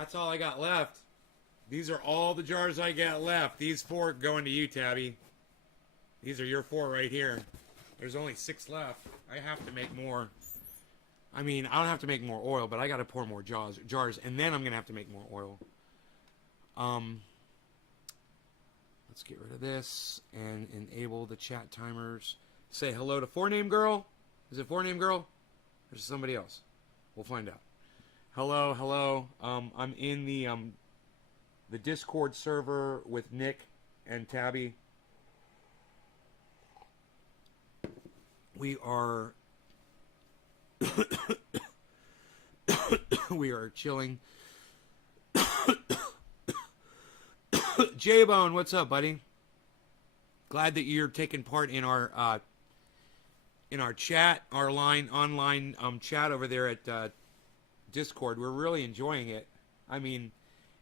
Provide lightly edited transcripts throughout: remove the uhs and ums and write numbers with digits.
That's all I got left. These are all the jars I got left. These 4 going to you, Tabby. These are your 4 right here. There's only 6 left. I have to make more. I mean, I don't have to make more oil, but I got to pour more jars, and then I'm going to have to make more oil. Let's get rid of this and enable the chat timers. Say hello to 4Name Girl. Is it 4Name Girl? Or is it somebody else? We'll find out. Hello, hello. I'm in the Discord server with Nick and Tabby. We are we are chilling. J-Bone, what's up, buddy? Glad that you're taking part in our chat, our online chat over there at Discord. We're really enjoying it. I mean,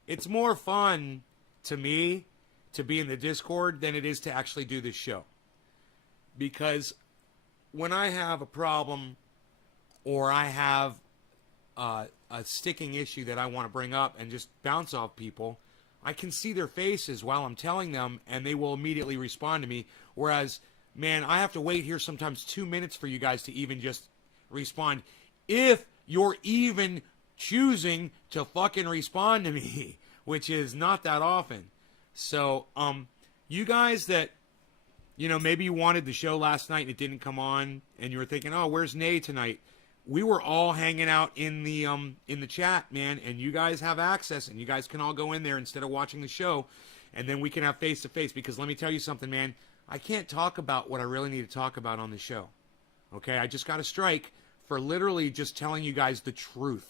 it's more fun to me to be in the Discord than it is to actually do this show. Because when I have a problem or I have a sticking issue that I want to bring up and just bounce off people, I can see their faces while I'm telling them, and they will immediately respond to me. Whereas, man, I have to wait here sometimes 2 minutes for you guys to even just respond. If you're even choosing to fucking respond to me, which is not that often. So, you guys that, you know, maybe you wanted the show last night and it didn't come on, and you were thinking, oh, where's Nay tonight? We were all hanging out in the chat, man, and you guys have access, and you guys can all go in there instead of watching the show, and then we can have face-to-face, because let me tell you something, man, I can't talk about what I really need to talk about on the show, okay? I just got a strike for literally just telling you guys the truth.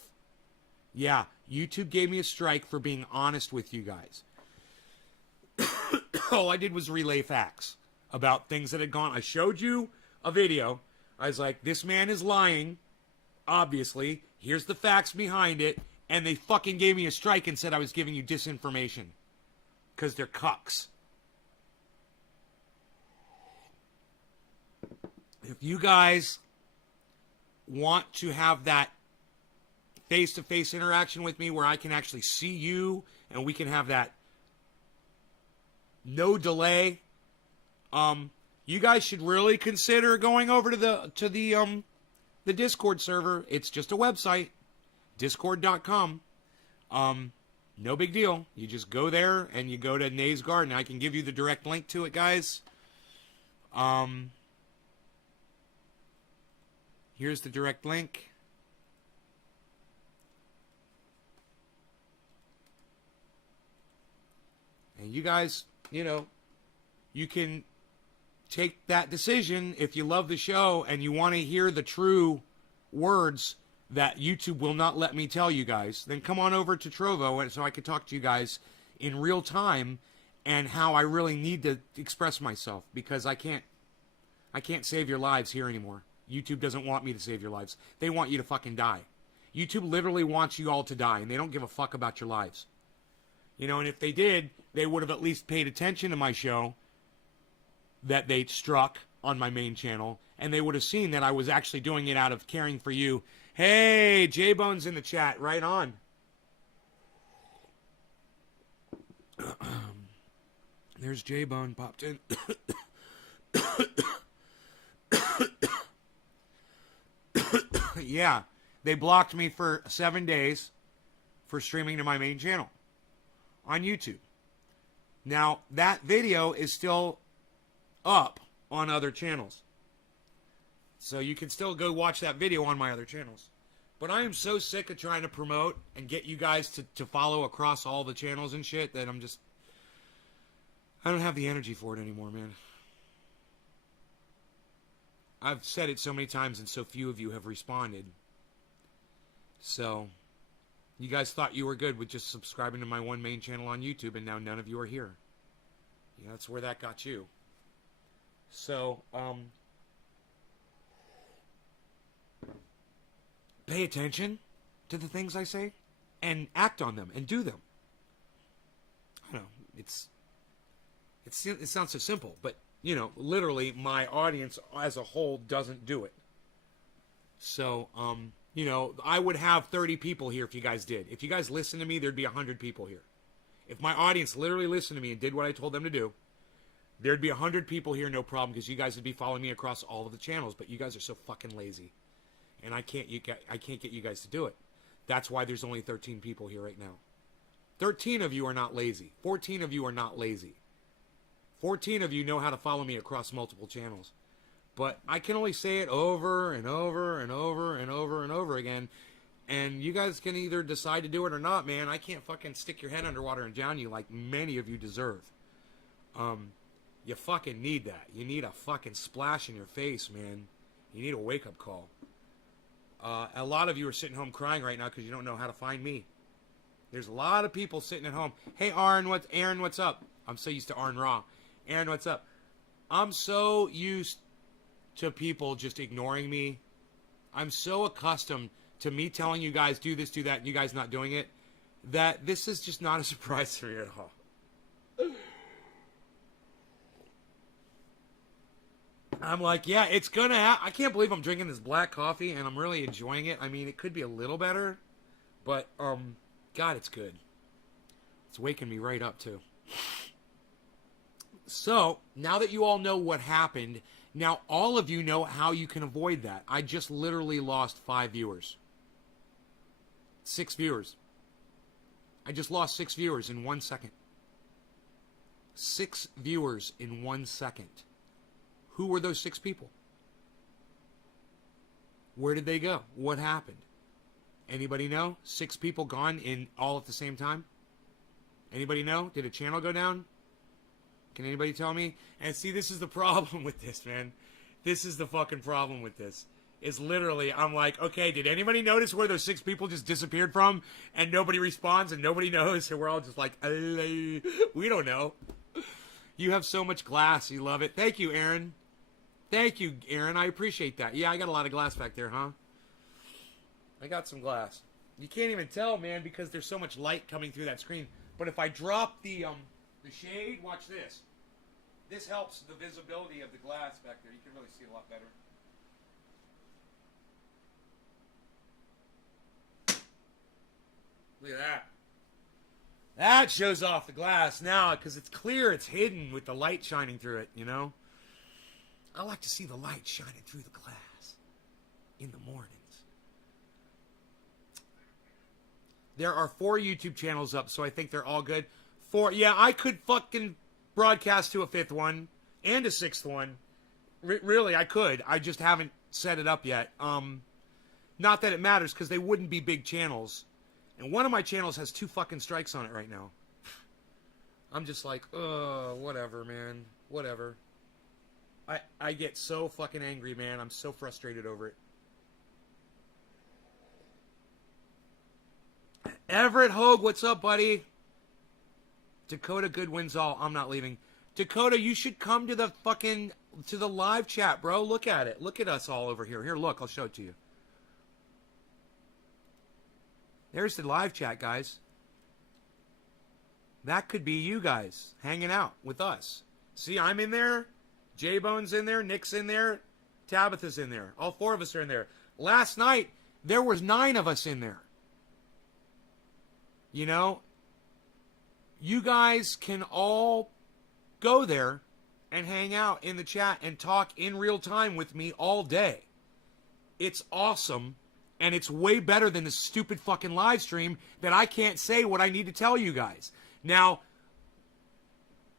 Yeah, YouTube gave me a strike for being honest with you guys. All I did was relay facts about things that had gone. I showed you a video. I was like, this man is lying. Obviously, here's the facts behind it, and they fucking gave me a strike and said I was giving you disinformation. Because they're cucks. If you guys want to have that face-to-face interaction with me where I can actually see you and we can have that no delay, you guys should really consider going over to the Discord server. It's just a website, discord.com. No big deal. You just go there and you go to Nay's Garden. I can give you the direct link to it, guys. Here's the direct link. And you guys, you know, you can take that decision if you love the show and you want to hear the true words that YouTube will not let me tell you guys. Then come on over to Trovo so I can talk to you guys in real time and how I really need to express myself, because I can't save your lives here anymore. YouTube doesn't want me to save your lives. They want you to fucking die. YouTube literally wants you all to die, and they don't give a fuck about your lives. You know, and if they did, they would have at least paid attention to my show that they struck on my main channel, and they would have seen that I was actually doing it out of caring for you. Hey, J-Bone's in the chat. Right on. There's J-Bone popped in. Yeah, they blocked me for 7 days for streaming to my main channel on YouTube. Now, that video is still up on other channels. So you can still go watch that video on my other channels. But I am so sick of trying to promote and get you guys to follow across all the channels and shit that I don't have the energy for it anymore, man. I've said it so many times and so few of you have responded. So, you guys thought you were good with just subscribing to my one main channel on YouTube, and now none of you are here. Yeah, that's where that got you. So, pay attention to the things I say and act on them and do them. I don't know, it sounds so simple, but you know, literally my audience as a whole doesn't do it. So, You know, I would have 30 people here if you guys did. If you guys listened to me, there'd be 100 people here. If my audience literally listened to me and did what I told them to do, there'd be 100 people here, no problem, because you guys would be following me across all of the channels. But you guys are so fucking lazy, and I can't get you guys to do it. That's why there's only 13 people here right now. 13 of you are not lazy. 14 of you are not lazy. 14 of you know how to follow me across multiple channels. But I can only say it over and over and over and over and over again. And you guys can either decide to do it or not, man. I can't fucking stick your head underwater and drown you like many of you deserve. You fucking need that. You need a fucking splash in your face, man. You need a wake-up call. A lot of you are sitting home crying right now because you don't know how to find me. There's a lot of people sitting at home. Hey, Aaron, what's up? I'm so used to Aaron Raw. Aaron, what's up? I'm so used to people just ignoring me. I'm so accustomed to me telling you guys do this, do that, and you guys not doing it, that this is just not a surprise to me at all. I'm like, yeah, it's gonna happen. I can't believe I'm drinking this black coffee and I'm really enjoying it. I mean, it could be a little better, but God, it's good. It's waking me right up too. So now that you all know what happened, now all of you know how you can avoid that. I just literally lost 5 viewers. 6 viewers. I just lost 6 viewers in 1 second. 6 viewers in 1 second. Who were those 6 people? Where did they go? What happened? Anybody know? 6 people gone in all at the same time? Anybody know? Did a channel go down? Can anybody tell me? And see, this is the problem with this, man. This is the fucking problem with this. Is literally, I'm like, okay, did anybody notice where those 6 people just disappeared from? And nobody responds and nobody knows. And we're all just like, we don't know. You have so much glass. You love it. Thank you, Aaron. Thank you, Aaron. I appreciate that. Yeah, I got a lot of glass back there, huh? I got some glass. You can't even tell, man, because there's so much light coming through that screen. But if I drop the shade, watch this. This helps the visibility of the glass back there. You can really see a lot better. Look at that. That shows off the glass now because it's clear, it's hidden with the light shining through it, you know? I like to see the light shining through the glass in the mornings. There are 4 YouTube channels up, so I think they're all good. 4, yeah, I could fucking broadcast to a 5th one and a 6th one. Really, I could. I just haven't set it up yet. Not that it matters because they wouldn't be big channels. And one of my channels has 2 fucking strikes on it right now. I'm just like, whatever, man. Whatever. I get so fucking angry, man. I'm so frustrated over it. Everett Hogue, what's up, buddy? Dakota Goodwin's all. I'm not leaving. Dakota, you should come to the live chat, bro. Look at it. Look at us all over here. Here, look. I'll show it to you. There's the live chat, guys. That could be you guys hanging out with us. See, I'm in there. J-Bone's in there. Nick's in there. Tabitha's in there. All 4 of us are in there. Last night, there was 9 of us in there. You know, you guys can all go there and hang out in the chat and talk in real time with me all day. It's awesome, and it's way better than the stupid fucking live stream that I can't say what I need to tell you guys. Now,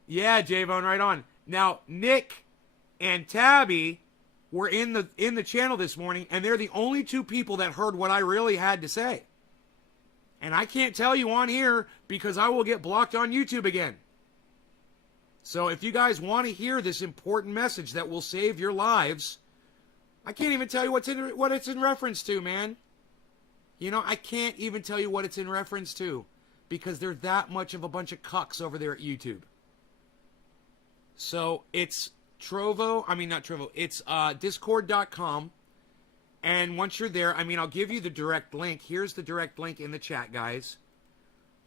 yeah, J-Bone, right on. Now, Nick and Tabby were in the channel this morning, and they're the only 2 people that heard what I really had to say. And I can't tell you on here because I will get blocked on YouTube again. So if you guys want to hear this important message that will save your lives, I can't even tell you what it's in reference to, man. You know, I can't even tell you what it's in reference to because they're that much of a bunch of cucks over there at YouTube. So it's it's discord.com. And once you're there, I'll give you the direct link. Here's the direct link in the chat, guys.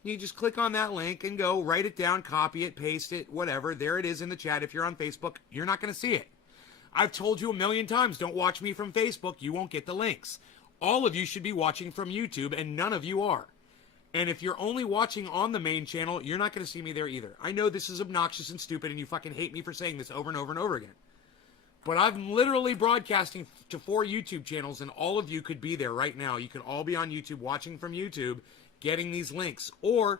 You just click on that link and go, write it down, copy it, paste it, whatever. There it is in the chat. If you're on Facebook, you're not going to see it. I've told you a million times, don't watch me from Facebook. You won't get the links. all of you should be watching from YouTube, and none of you are. And if you're only watching on the main channel, you're not going to see me there either. I know this is obnoxious and stupid, and you fucking hate me for saying this over and over and over again. But I'm literally broadcasting to 4 YouTube channels, and all of you could be there right now. You could all be on YouTube, watching from YouTube, getting these links. Or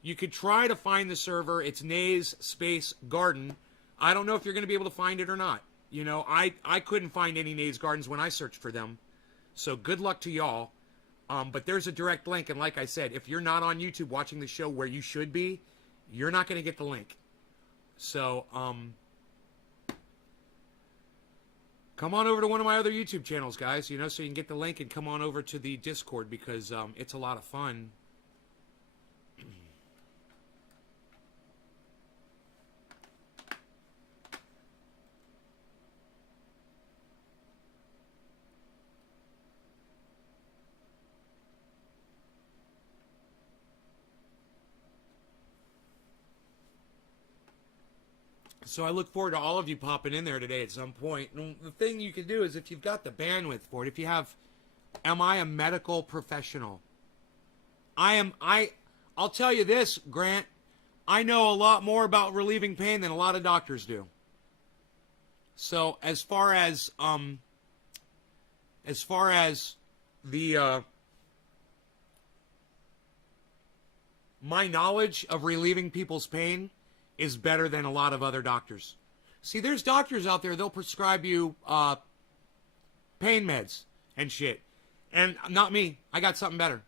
you could try to find the server. It's Nays Space Garden. I don't know if you're going to be able to find it or not. You know, I couldn't find any Nays Gardens when I searched for them. So good luck to y'all. But there's a direct link, and like I said, if you're not on YouTube watching the show where you should be, you're not going to get the link. So, come on over to one of my other YouTube channels, guys, you know, so you can get the link and come on over to the Discord because it's a lot of fun. So I look forward to all of you popping in there today at some point. And the thing you can do is if you've got the bandwidth for it, if you have, am I a medical professional? I'll tell you this, Grant, I know a lot more about relieving pain than a lot of doctors do. So as far as the, my knowledge of relieving people's pain is better than a lot of other doctors. See, there's doctors out there, they'll prescribe you pain meds and shit. And not me. I got something better.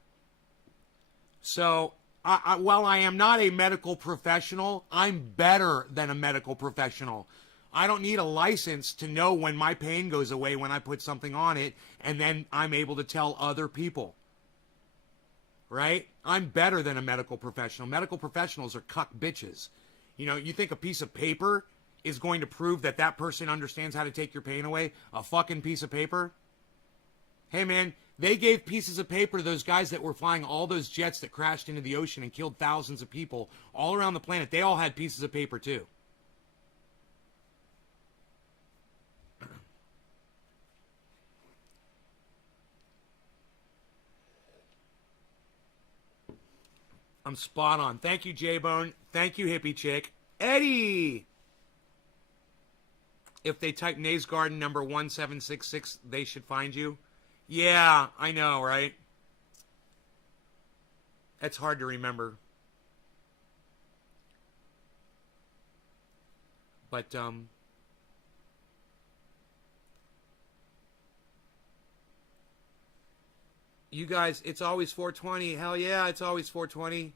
So, while I am not a medical professional, I'm better than a medical professional. I don't need a license to know when my pain goes away when I put something on it, and then I'm able to tell other people. Right? I'm better than a medical professional. Medical professionals are cuck bitches. You know, you think a piece of paper is going to prove that that person understands how to take your pain away? A fucking piece of paper? Hey, man, they gave pieces of paper to those guys that were flying all those jets that crashed into the ocean and killed thousands of people all around the planet. They all had pieces of paper, too. I'm spot on. Thank you, J-Bone. Thank you, Hippie Chick. Eddie! If they type Nays Garden number 1766, they should find you. Yeah, I know, right? That's hard to remember. But, you guys, it's always 420. Hell yeah, it's always 420.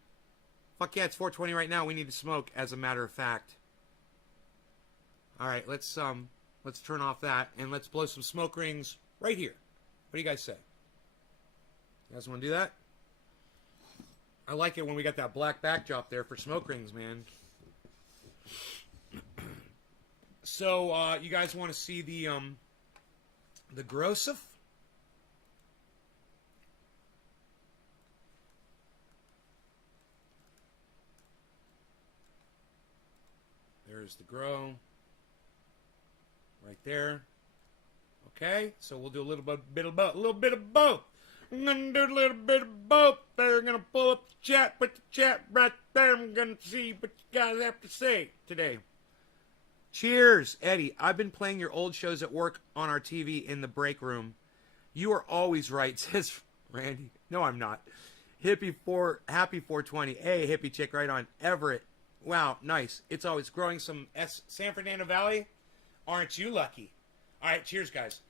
Fuck yeah, it's 420 right now. We need to smoke, as a matter of fact. All right, let's turn off that and let's blow some smoke rings right here. What do you guys say? You guys want to do that? I like it when we got that black backdrop there for smoke rings, man. So, you guys want to see the Grosif? There's the grow. Right there. Okay, so we'll do a little bit of both. I'm gonna do a little bit of both. They're gonna pull up the chat, put the chat right there. I'm gonna see what you guys have to say today. Cheers, Eddie. I've been playing your old shows at work on our TV in the break room. You are always right, says Randy. No, I'm not. Happy 420. Hey, hippie chick, right on. Everett. Wow, nice. It's always growing some San Fernando Valley. Aren't you lucky? All right, cheers, guys.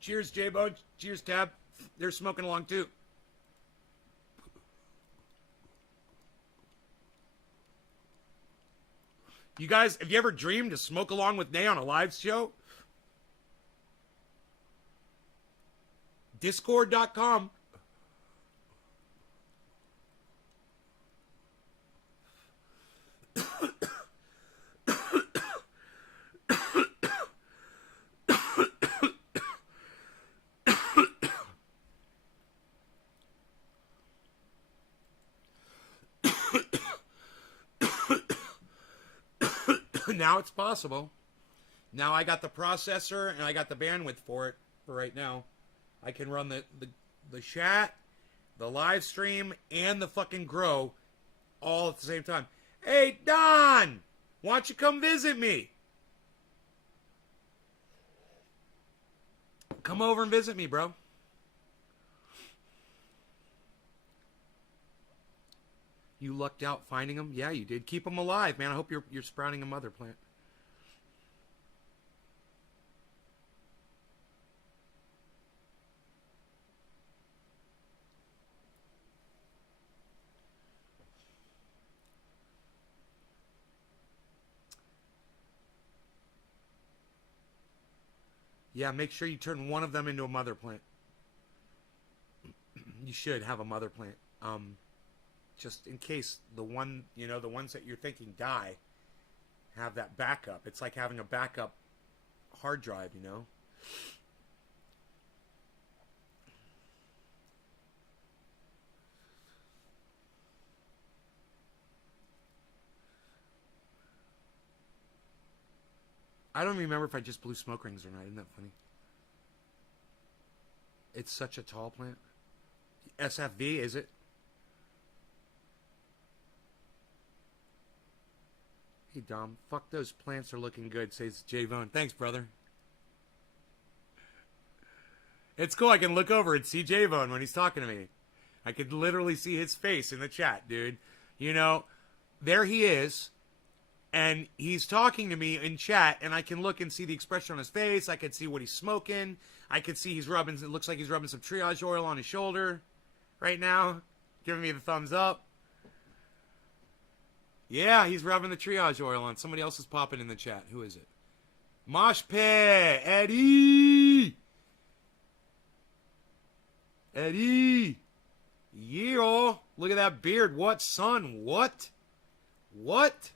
Cheers, J-Bo. Cheers, Tab. They're smoking along, too. You guys, have you ever dreamed to smoke along with Nay on a live show? Discord.com. Now it's possible. Now I got the processor and I got the bandwidth for it for right now. I can run the chat, the live stream, and the fucking grow all at the same time. Hey, Don! Why don't you come visit me? Come over and visit me, bro. You lucked out finding them? Yeah, you did. Keep them alive, man. I hope you're sprouting a mother plant. Yeah, make sure you turn one of them into a mother plant. You should have a mother plant. Just in case the one, the ones that you're thinking die, have that backup. It's like having a backup hard drive, I don't remember if I just blew smoke rings or not. Isn't that funny? It's such a tall plant. SFV, is it? Hey, Dom. Fuck, those plants are looking good, says Jay Vaughn. Thanks, brother. It's cool. I can look over and see Jay Vaughn when he's talking to me. I could literally see his face in the chat, dude. There he is. And he's talking to me in chat, and I can look and see the expression on his face. I can see what he's smoking. I can see it looks like he's rubbing some triage oil on his shoulder right now, giving me the thumbs up. Yeah, he's rubbing the triage oil on. Somebody else is popping in the chat. Who is it? Mosh Pit, Eddie! Eddie! Yeah, look at that beard. What, son? What? What?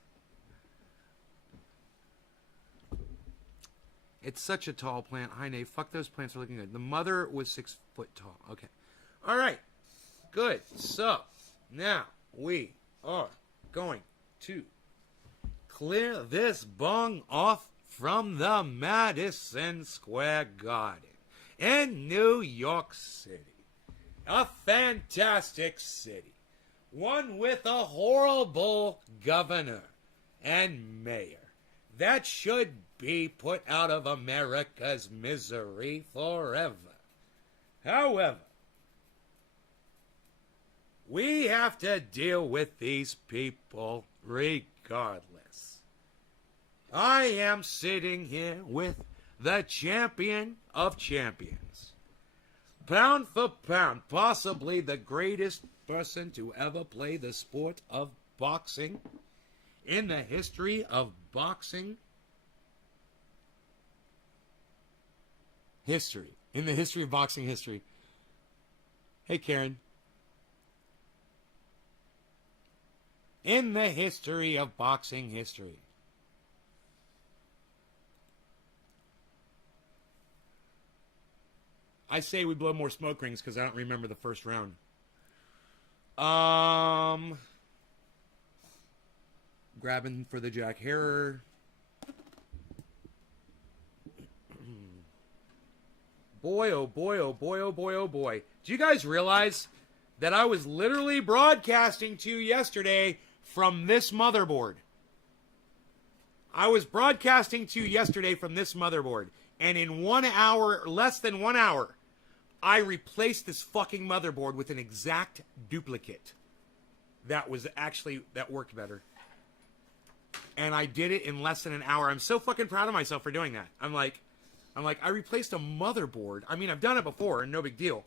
It's such a tall plant. Hi, Nate. Fuck, those plants are looking good. The mother was 6 foot tall. Okay. All right. Good. So, now we are going to clear this bung off from the Madison Square Garden in New York City. A fantastic city. One with a horrible governor and mayor that should be put out of America's misery forever. However, we have to deal with these people regardless. I am sitting here with the champion of champions. Pound for pound, possibly the greatest person to ever play the sport of boxing in the history of boxing history. In the history of boxing history. Hey, Karen. In the history of boxing history. I say we blow more smoke rings because I don't remember the first round. Grabbing for the Jack Harrer. Boy, oh boy, oh boy, oh boy, oh boy. Do you guys realize that I was literally broadcasting to you yesterday from this motherboard? I was broadcasting to you yesterday from this motherboard. And in 1 hour, less than 1 hour, I replaced this fucking motherboard with an exact duplicate that worked better. And I did it in less than an hour. I'm so fucking proud of myself for doing that. I'm like, I replaced a motherboard. I mean, I've done it before, and no big deal.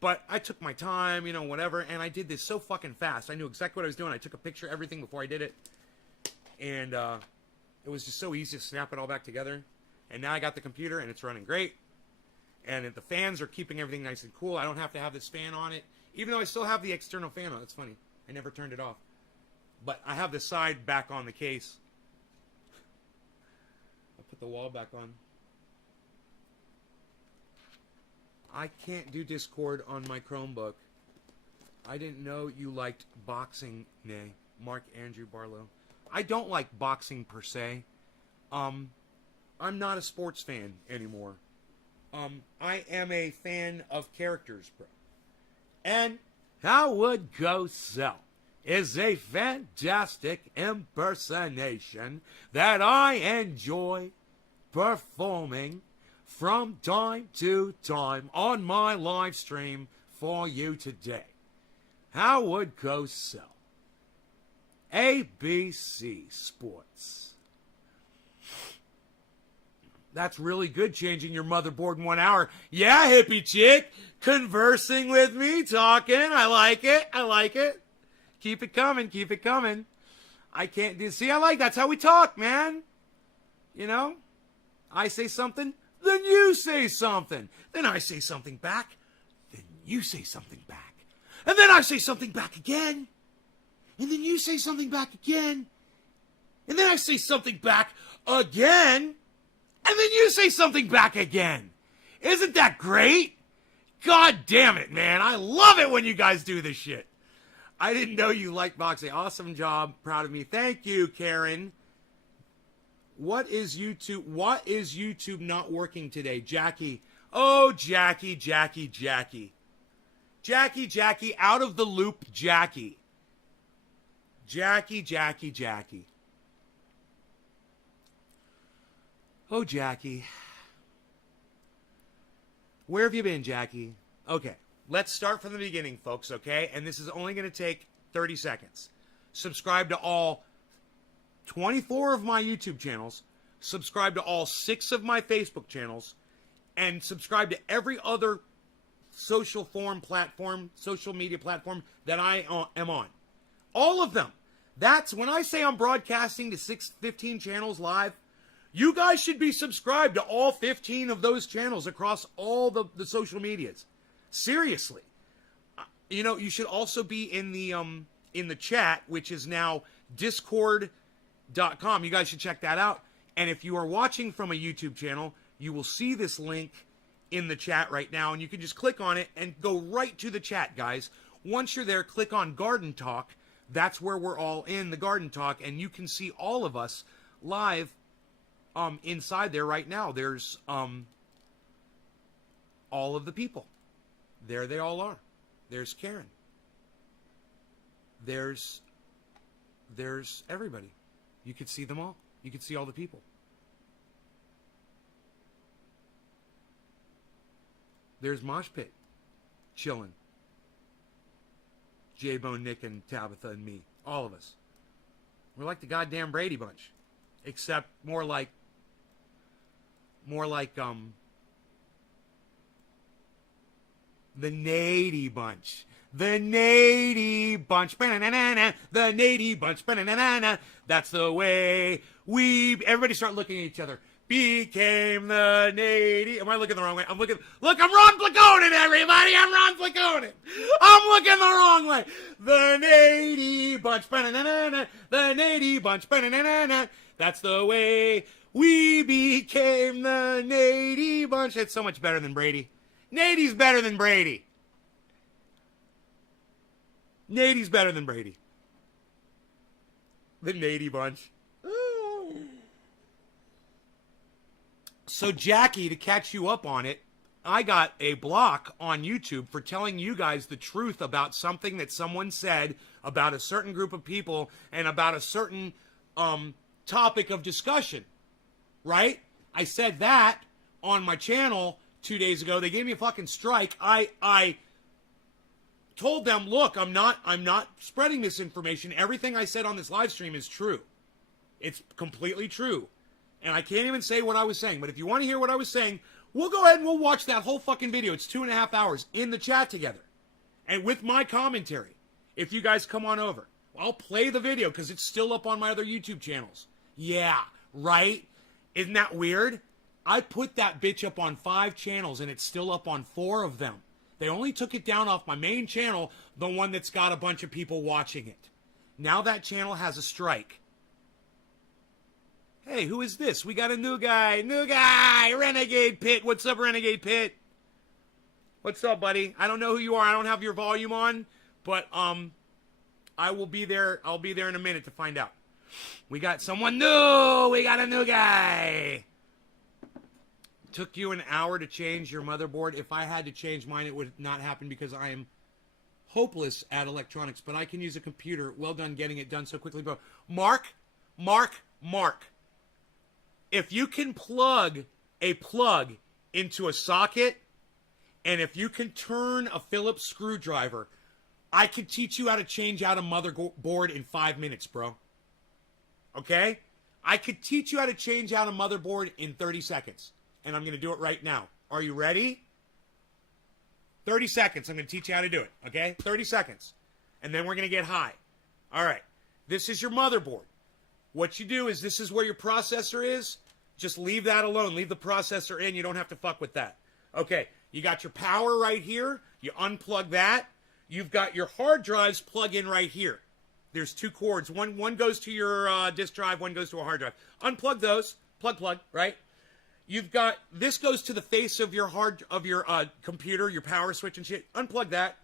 But I took my time, whatever, and I did this so fucking fast. I knew exactly what I was doing. I took a picture of everything before I did it. And it was just so easy to snap it all back together. And now I got the computer, and it's running great. And the fans are keeping everything nice and cool. I don't have to have this fan on it. Even though I still have the external fan on. It's funny. I never turned it off. But I have the side back on the case. I put the wall back on. I can't do Discord on my Chromebook. I didn't know you liked boxing, Nay. Mark Andrew Barlow. I don't like boxing per se. I'm not a sports fan anymore. I am a fan of characters, bro. And Howard Cosell is a fantastic impersonation that I enjoy performing from time to time on my live stream for you today. Howard Cosell, ABC Sports. That's really good, changing your motherboard in 1 hour. Yeah, hippie chick, conversing with me, talking. I like it. I like it. Keep it coming. Keep it coming. I can't do. See, I like that's how we talk, man. You know, I say something, then you say something. Then I say something back, then you say something back. And then I say something back again. And then you say something back again. And then I say something back again. And then you say something back again. Isn't that great? God damn it, man. I love it when you guys do this shit. I didn't know you liked boxing. Awesome job. Proud of me. Thank you, Karen. What is YouTube not working today? Jackie. Oh, Jackie. Jackie, out of the loop, Jackie. Jackie. Oh, Jackie. Where have you been, Jackie? Okay, let's start from the beginning, folks, okay? And this is only going to take 30 seconds. Subscribe to all 24 of my YouTube channels. Subscribe to all 6 of my Facebook channels. And subscribe to every other social media platform that I am on. All of them. That's when I say I'm broadcasting to 15 channels live. You guys should be subscribed to all 15 of those channels across all the social medias. Seriously. You know, you should also be in the chat, which is now discord.com. You guys should check that out. And if you are watching from a YouTube channel, you will see this link in the chat right now, and you can just click on it and go right to the chat, guys. Once you're there, click on Garden Talk. That's where we're all in the Garden Talk, and you can see all of us live inside there right now. There's all of the people. There they all are. There's Karen. There's everybody. You could see them all. You could see all the people. There's Mosh Pit. Chilling. J-Bone, Nick, and Tabitha, and me. All of us. We're like the goddamn Brady Bunch. Except more like the Nady Bunch. The Nady Bunch. Ba-na-na-na-na. The Nady Bunch. Ba-na-na-na-na. That's the way everybody start looking at each other. Became the Nady. Am I looking the wrong way? Look, I'm Ron Placonin, everybody. I'm Ron Placonin. I'm looking the wrong way. The Nady Bunch. Ba-na-na-na-na. The Nady Bunch. Ba-na-na-na-na. That's the way we became the Nady Bunch. It's so much better than Brady. Nady's better than Brady. Nady's better than Brady. The Nady Bunch. So, Jackie, to catch you up on it, I got a block on YouTube for telling you guys the truth about something that someone said about a certain group of people and about a certain topic of discussion, right? I said that on my channel 2 days ago. They gave me a fucking strike. I told them, look, I'm not spreading this information. Everything I said on this live stream is true. It's completely true. And I can't even say what I was saying. But if you want to hear what I was saying, we'll go ahead and we'll watch that whole fucking video. It's 2.5 hours in the chat together. And with my commentary, if you guys come on over. I'll play the video because it's still up on my other YouTube channels. Yeah, right? Isn't that weird? I put that bitch up on 5 channels and it's still up on 4 of them. They only took it down off my main channel, the one that's got a bunch of people watching it. Now that channel has a strike. Hey, who is this? We got a new guy. Renegade Pit. What's up, Renegade Pit? What's up, buddy? I don't know who you are. I don't have your volume on, but I will be there. I'll be there in a minute to find out. We got someone new. We got a new guy. Took you an hour to change your motherboard. If I had to change mine, it would not happen because I am hopeless at electronics, but I can use a computer. Well done getting it done so quickly, bro. Mark. If you can plug a plug into a socket, and if you can turn a Phillips screwdriver, I could teach you how to change out a motherboard in 5 minutes, bro. Okay? I could teach you how to change out a motherboard in 30 seconds. And I'm going to do it right now. Are you ready? 30 seconds. I'm going to teach you how to do it. Okay? 30 seconds. And then we're going to get high. All right. This is your motherboard. What you do is this is where your processor is. Just leave that alone. Leave the processor in. You don't have to fuck with that. Okay. You got your power right here. You unplug that. You've got your hard drives plug in right here. There's two cords. One goes to your disk drive. One goes to a hard drive. Unplug those. Plug, right? You've got, this goes to the face of your computer, your power switch and shit. Unplug that.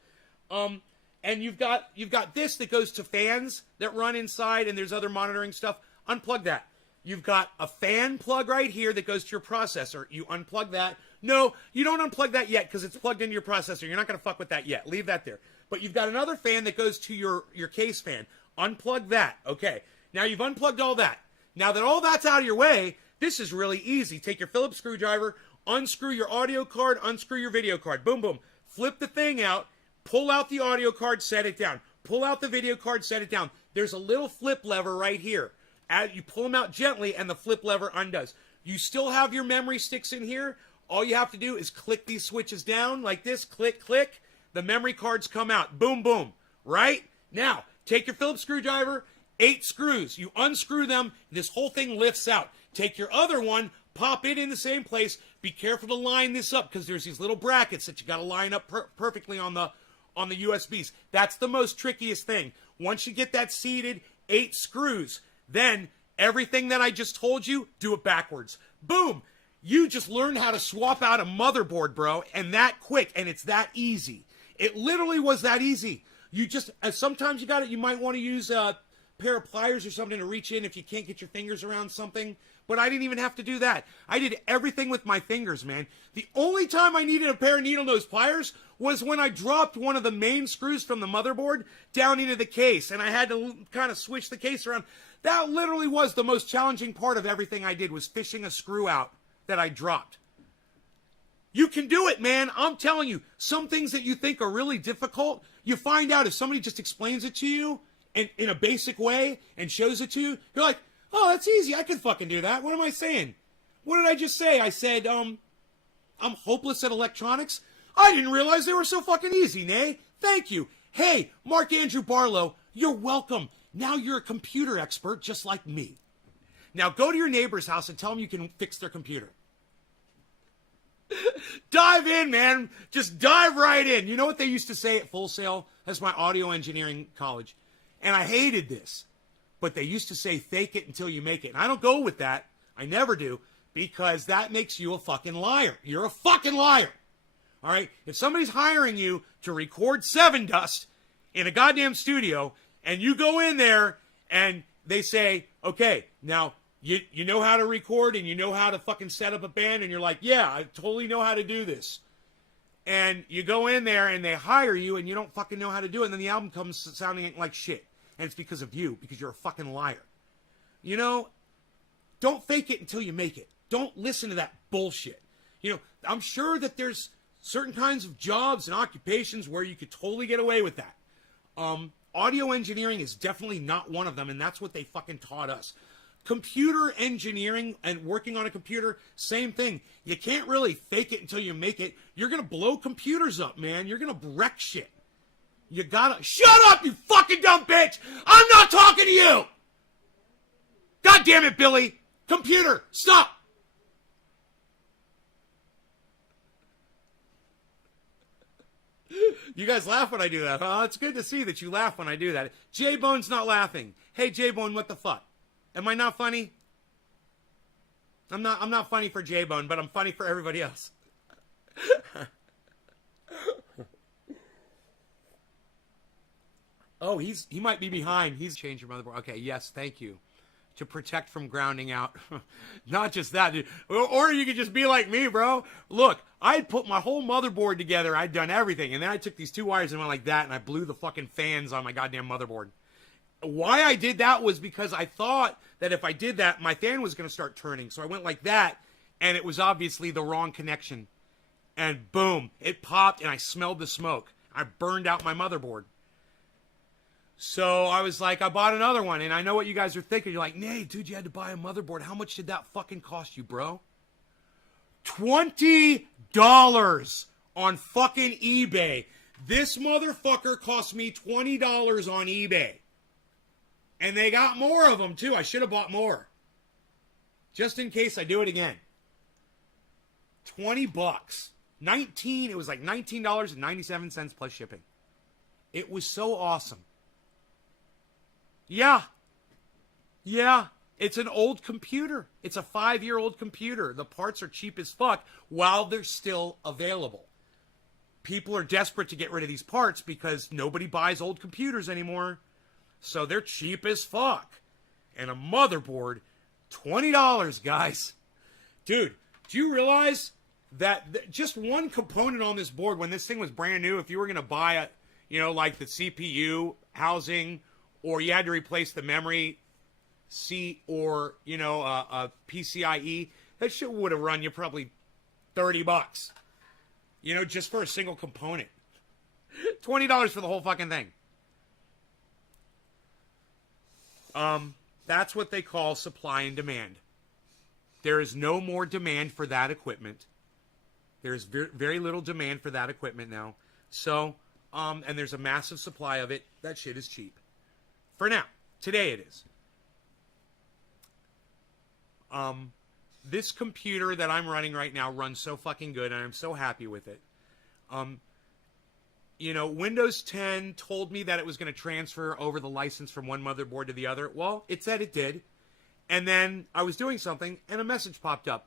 And you've got this that goes to fans that run inside, and there's other monitoring stuff. Unplug that. You've got a fan plug right here that goes to your processor. You unplug that. No, you don't unplug that yet because it's plugged into your processor. You're not going to fuck with that yet. Leave that there. But you've got another fan that goes to your case fan. Unplug that. Okay. Now you've unplugged all that. Now that all that's out of your way, this is really easy. Take your Phillips screwdriver, unscrew your audio card, unscrew your video card. Boom, boom. Flip the thing out. Pull out the audio card, set it down. Pull out the video card, set it down. There's a little flip lever right here. You pull them out gently, and the flip lever undoes. You still have your memory sticks in here. All you have to do is click these switches down like this. Click, click. The memory cards come out. Boom, boom. Right? Now, take your Phillips screwdriver, 8 screws. You unscrew them. This whole thing lifts out. Take your other one, pop it in the same place. Be careful to line this up because there's these little brackets that you got to line up perfectly on the USBs. That's the most trickiest thing. Once you get that seated, 8 screws. Then everything that I just told you, do it backwards. Boom! You just learned how to swap out a motherboard, bro, and that quick, and it's that easy. It literally was that easy. You just, sometimes you might want to use a pair of pliers or something to reach in if you can't get your fingers around something. But I didn't even have to do that. I did everything with my fingers, man. The only time I needed a pair of needle nose pliers was when I dropped one of the main screws from the motherboard down into the case, and I had to kind of switch the case around. That literally was the most challenging part of everything I did, was fishing a screw out that I dropped. You can do it, man. I'm telling you, some things that you think are really difficult, you find out if somebody just explains it to you in a basic way and shows it to you, you're like, oh, that's easy. I can fucking do that. What am I saying? What did I just say? I said, I'm hopeless at electronics. I didn't realize they were so fucking easy, Nay. Thank you. Hey, Mark Andrew Barlow, you're welcome. Now you're a computer expert just like me. Now go to your neighbor's house and tell them you can fix their computer. Dive in, man. Just dive right in. You know what they used to say at Full Sail? That's my audio engineering college. And I hated this. But they used to say, fake it until you make it. And I don't go with that. I never do. Because that makes you a fucking liar. You're a fucking liar. All right? If somebody's hiring you to record Seven Dust in a goddamn studio, and you go in there and they say, okay, now you know how to record and you know how to fucking set up a band, and you're like, yeah, I totally know how to do this. And you go in there and they hire you and you don't fucking know how to do it, and then the album comes sounding like shit. And it's because of you, because you're a fucking liar. You know, don't fake it until you make it. Don't listen to that bullshit. You know, I'm sure that there's certain kinds of jobs and occupations where you could totally get away with that. Audio engineering is definitely not one of them, and that's what they fucking taught us. Computer engineering and working on a computer, same thing. You can't really fake it until you make it. You're going to blow computers up, man. You're going to wreck shit. You gotta... Shut up, you fucking dumb bitch! I'm not talking to you! God damn it, Billy! Computer, stop! You guys laugh when I do that, huh? It's good to see that you laugh when I do that. J-Bone's not laughing. Hey, J-Bone, what the fuck? Am I not funny? I'm not funny for J-Bone, but I'm funny for everybody else. Oh, he might be behind. He's changed your motherboard. Okay, yes, thank you. to protect from grounding out. Not just that, dude. Or you could just be like me, bro. Look, I'd put my whole motherboard together. I'd done everything. And then I took these two wires and went like that, and I blew the fucking fans on my goddamn motherboard. Why I did that was because I thought that if I did that, my fan was going to start turning. So I went like that, and it was obviously the wrong connection. And boom, it popped, and I smelled the smoke. I burned out my motherboard. So I was like, I bought another one, and I know what you guys are thinking. You're like, Nate, dude, you had to buy a motherboard. How much did that fucking cost you, bro? $20 on fucking eBay. This motherfucker cost me $20 on eBay. And they got more of them, too. I should have bought more. Just in case I do it again. $20. It was like $19.97 plus shipping. It was so awesome. Yeah. It's an old computer. It's a 5-year-old computer. The parts are cheap as fuck while they're still available. People are desperate to get rid of these parts because nobody buys old computers anymore. So they're cheap as fuck. And a motherboard, $20, guys. Dude, do you realize that just one component on this board, when this thing was brand new, if you were going to buy it, you know, like the CPU housing, or you had to replace the memory seat, or, you know, a PCIe, that shit would have run you probably $30. You know, just for a single component. $20 for the whole fucking thing. That's what they call supply and demand. There is no more demand for that equipment. There's very little demand for that equipment now. So, and there's a massive supply of it. That shit is cheap. For now. Today it is. This computer that I'm running right now runs so fucking good, and I'm so happy with it. You know, Windows 10 told me that it was going to transfer over the license from one motherboard to the other. Well, it said it did. And then I was doing something, and a message popped up.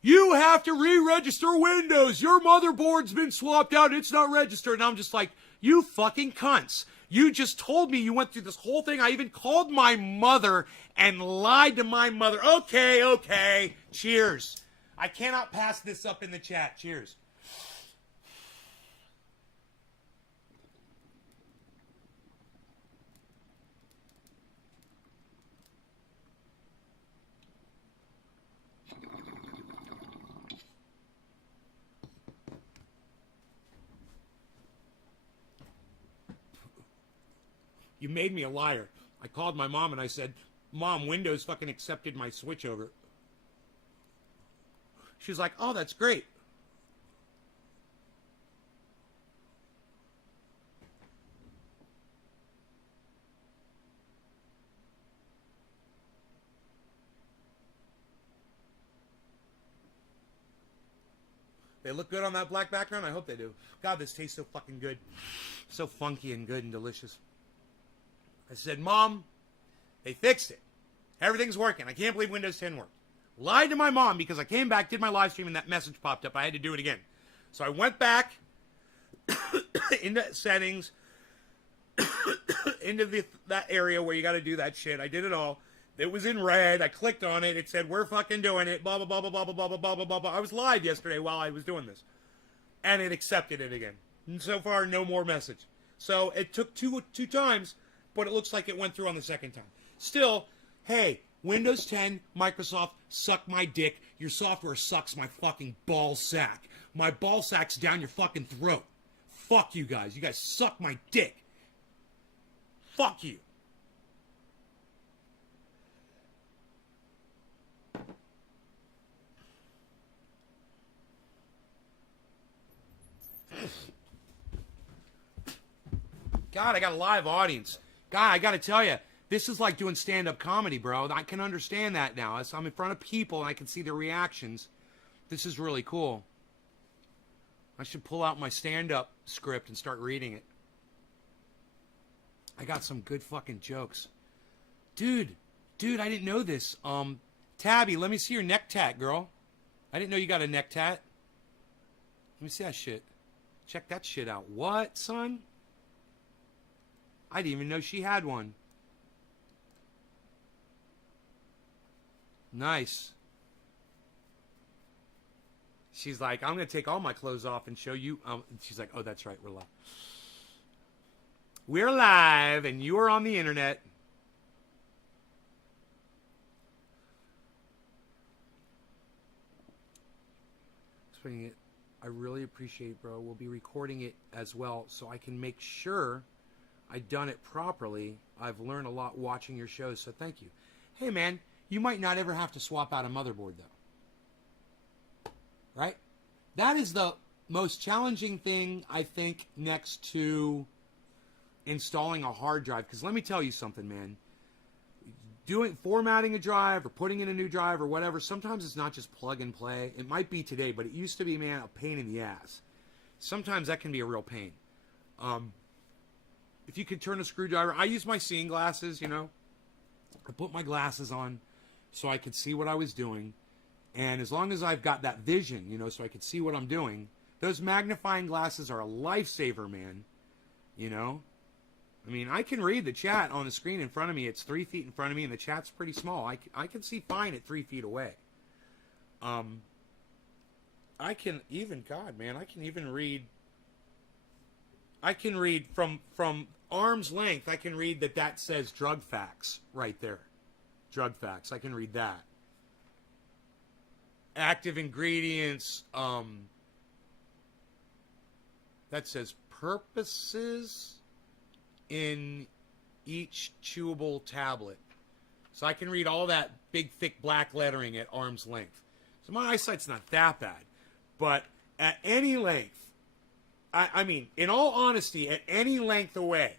You have to re-register Windows. Your motherboard's been swapped out. It's not registered. And I'm just like, you fucking cunts. You just told me you went through this whole thing. I even called my mother and lied to my mother. Okay. Cheers. I cannot pass this up in the chat. Cheers. You made me a liar. I called my mom and I said, Mom, Windows fucking accepted my switchover. She's like, oh, that's great. They look good on that black background? I hope they do. God, this tastes so fucking good. So funky and good and delicious. I said, Mom, they fixed it. Everything's working. I can't believe Windows 10 worked. Lied to my mom because I came back, did my live stream, and that message popped up. I had to do it again. So I went back into settings, into that area where you got to do that shit. I did it all. It was in red. I clicked on it. It said, we're fucking doing it. Blah, blah, blah, blah, blah, blah, blah, blah, blah, blah, blah. I was live yesterday while I was doing this. And it accepted it again. And so far, no more message. So it took two times, but it looks like it went through on the second time. Still, hey, Windows 10, Microsoft, suck my dick. Your software sucks my fucking ball sack. My ball sack's down your fucking throat. Fuck you guys. You guys suck my dick. Fuck you. God, I got a live audience. God, I got to tell you, this is like doing stand-up comedy, bro. I can understand that now. I'm in front of people, and I can see their reactions. This is really cool. I should pull out my stand-up script and start reading it. I got some good fucking jokes. Dude, I didn't know this. Tabby, let me see your neck tat, girl. I didn't know you got a neck tat. Let me see that shit. Check that shit out. What, son? I didn't even know she had one. Nice. She's like, I'm going to take all my clothes off and show you. She's like, oh, that's right. We're live. We're live, and you are on the internet. I really appreciate it, bro. We'll be recording it as well so I can make sure I've done it properly. I've learned a lot watching your shows, so thank you. Hey, man, you might not ever have to swap out a motherboard, though. Right? That is the most challenging thing, I think, next to installing a hard drive. Because let me tell you something, man. Formatting a drive or putting in a new drive or whatever, sometimes it's not just plug and play. It might be today, but it used to be, man, a pain in the ass. Sometimes that can be a real pain. If you could turn a screwdriver, I use my seeing glasses, you know. I put my glasses on so I could see what I was doing. And as long as I've got that vision, you know, so I could see what I'm doing, those magnifying glasses are a lifesaver, man. You know? I mean, I can read the chat on the screen in front of me. It's 3 feet in front of me, and the chat's pretty small. I can see fine at 3 feet away. I can even, God, man, I can even read. I can read from arm's length. I can read that says drug facts right there. Drug facts. I can read that. Active ingredients. That says purposes in each chewable tablet. So I can read all that big, thick black lettering at arm's length. So my eyesight's not that bad. But at any length, I mean, in all honesty, at any length away,